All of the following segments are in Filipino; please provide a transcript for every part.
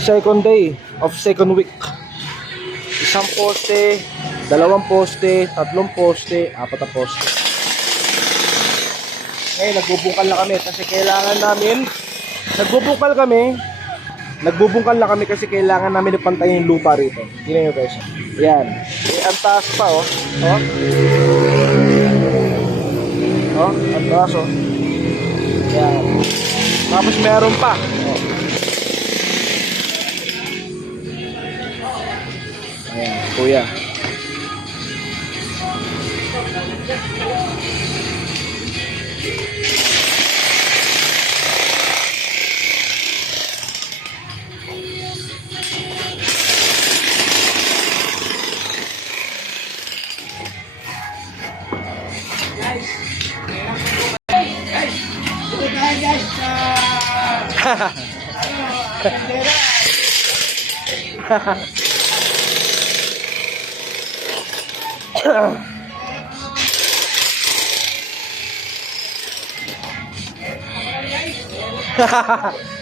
Second day of second week. Isang poste, dalawang poste, tatlong poste, apat na poste. Ngayon nagbubungkal na kami kasi kailangan namin nagbubungkal na kami kasi kailangan namin ipantayin yung lupa rito. Tingnan nyo guys. Yan. Ang taas pa oh. Ang taas oh. Yan. Tapos meron pa. Ayan, kuya.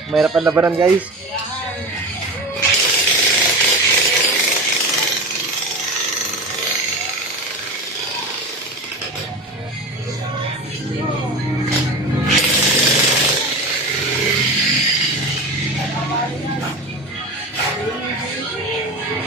Mahirap ang labanan guys.